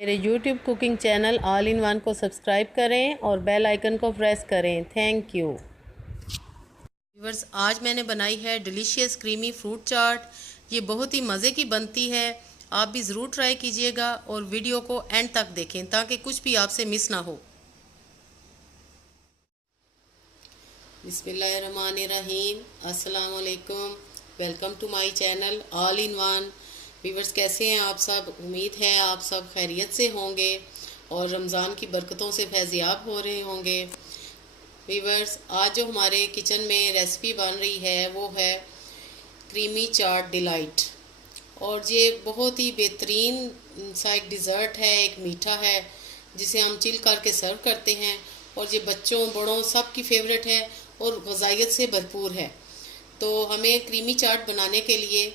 मेरे YouTube cooking channel all in one को subscribe करें और बेल आइकन को प्रेस करें। Thank you. व्यूअर्स, आज मैंने बनाई है डिलीशियस क्रीमी फ्रूट चाट। ये बहुत ही मज़े की बनती है। आप भी ज़रूर ट्राई कीजिएगा और वीडियो को एंड तक देखें ताकि कुछ भी आपसे मिस ना हो। बिस्मिल्लाहिर्रहमानिर्रहीम। अस्सलाम वालेकुम। Welcome to my channel all in one. Viewers, कैसे हैं आप सब? उम्मीद है आप सब खैरियत से होंगे और रमज़ान की बरकतों से फैज़याब हो रहे होंगे। व्यूअर्स, आज जो हमारे किचन में रेसिपी बन रही है वो है क्रीमी चाट डिलाइट। और ये बहुत ही बेहतरीन सा एक डिज़र्ट है, एक मीठा है जिसे हम चिल करके सर्व करते हैं। और ये बच्चों बड़ों सब की फेवरेट है और ग़ज़ाइयत से भरपूर है। तो हमें क्रीमी चाट बनाने के लिए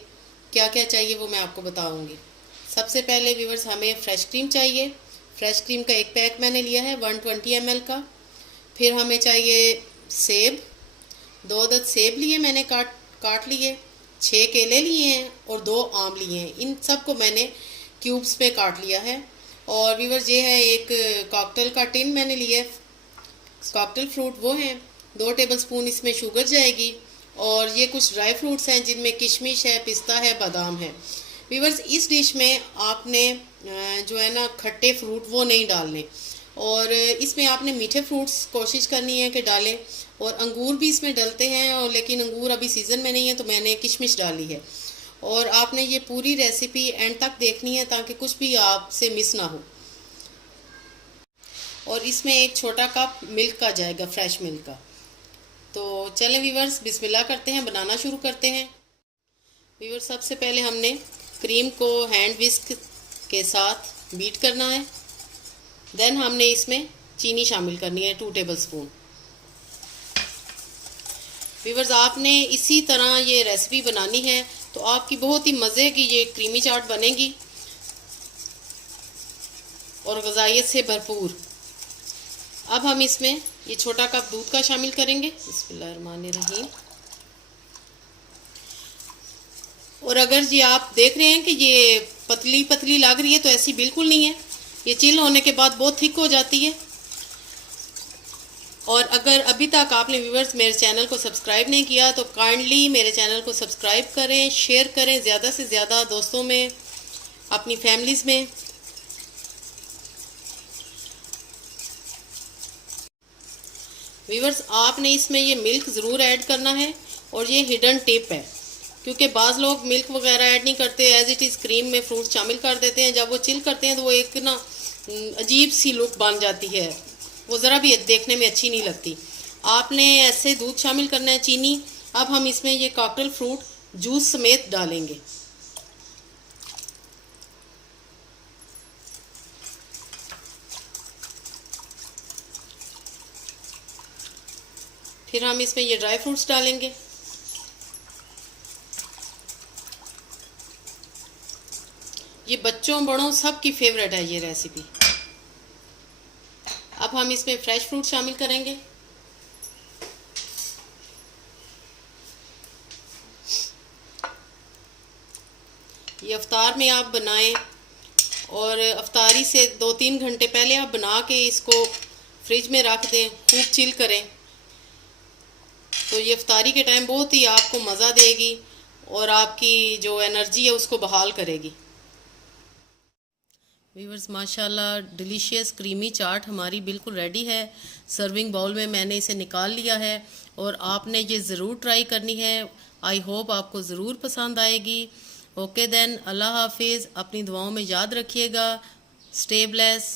क्या क्या चाहिए वो मैं आपको बताऊंगी। सबसे पहले व्यूअर्स, हमें फ़्रेश क्रीम चाहिए। फ़्रेश क्रीम का एक पैक मैंने लिया है 120 ml का। फिर हमें चाहिए सेब, 2 अदद सेब लिए मैंने काट लिए, 6 केले लिए हैं और 2 आम लिए हैं। इन सब को मैंने क्यूब्स पे काट लिया है। और व्यूअर्स, ये है एक कॉकटेल का टिन मैंने लिया है। कॉकटेल फ्रूट वो हैं, 2 टेबलस्पून इसमें शुगर जाएगी। और ये कुछ ड्राई फ्रूट्स हैं जिनमें किशमिश है, पिस्ता है, बादाम है। व्यूअर्स, इस डिश में आपने जो है ना खट्टे फ्रूट वो नहीं डालने, और इसमें आपने मीठे फ्रूट्स कोशिश करनी है कि डालें। और अंगूर भी इसमें डलते हैं, और लेकिन अंगूर अभी सीज़न में नहीं है तो मैंने किशमिश डाली है। और आपने ये पूरी रेसिपी एंड तक देखनी है ताकि कुछ भी आपसे मिस ना हो। और इसमें एक छोटा कप मिल्क का जाएगा, फ्रेश मिल्क का। तो चलें व्यूअर्स, बिस्मिल्लाह करते हैं, बनाना शुरू करते हैं। व्यूअर्स, सबसे पहले हमने क्रीम को हैंड विस्क के साथ बीट करना है। देन हमने इसमें चीनी शामिल करनी है 2 टेबलस्पून। व्यूअर्स, आपने इसी तरह ये रेसिपी बनानी है तो आपकी बहुत ही मज़े की ये क्रीमी चाट बनेगी और ग़ज़ाइयत से भरपूर। अब हम इसमें ये छोटा कप दूध का शामिल करेंगे। बिस्मिल्लाहिर्रहमानिर्रहीम। और अगर ये आप देख रहे हैं कि ये पतली पतली लग रही है तो ऐसी बिल्कुल नहीं है। ये चिल होने के बाद बहुत थिक हो जाती है। और अगर अभी तक आपने व्यूअर्स मेरे चैनल को सब्सक्राइब नहीं किया तो काइंडली मेरे चैनल को सब्सक्राइब करें, शेयर करें ज़्यादा से ज़्यादा दोस्तों में, अपनी फैमिलीज़ में। व्यूअर्स, आपने इसमें ये मिल्क ज़रूर ऐड करना है। और ये हिडन टिप है, क्योंकि बाज़ लोग मिल्क वगैरह ऐड नहीं करते, एज इट इज़ क्रीम में फ्रूट शामिल कर देते हैं। जब वो चिल करते हैं तो वो एक ना अजीब सी लुक बन जाती है, वो ज़रा भी देखने में अच्छी नहीं लगती। आपने ऐसे दूध शामिल करना है, चीनी। अब हम इसमें ये कॉकटेल फ्रूट जूस समेत डालेंगे। फिर हम इसमें ये ड्राई फ्रूट्स डालेंगे। ये बच्चों बड़ों सब की फेवरेट है ये रेसिपी। अब हम इसमें फ्रेश फ्रूट शामिल करेंगे। ये अफ्तार में आप बनाएं, और अफ्तारी से 2-3 घंटे पहले आप बना के इसको फ्रिज में रख दें, खूब चिल करें। तो ये अफ्तारी के टाइम बहुत ही आपको मज़ा देगी और आपकी जो एनर्जी है उसको बहाल करेगी। व्यूअर्स, माशाल्लाह डिलीशियस क्रीमी चाट हमारी बिल्कुल रेडी है। सर्विंग बाउल में मैंने इसे निकाल लिया है और आपने ये ज़रूर ट्राई करनी है। आई होप आपको ज़रूर पसंद आएगी। ओके देन, अल्लाह हाफिज़। अपनी दुआओं में याद रखिएगा। Stay bless.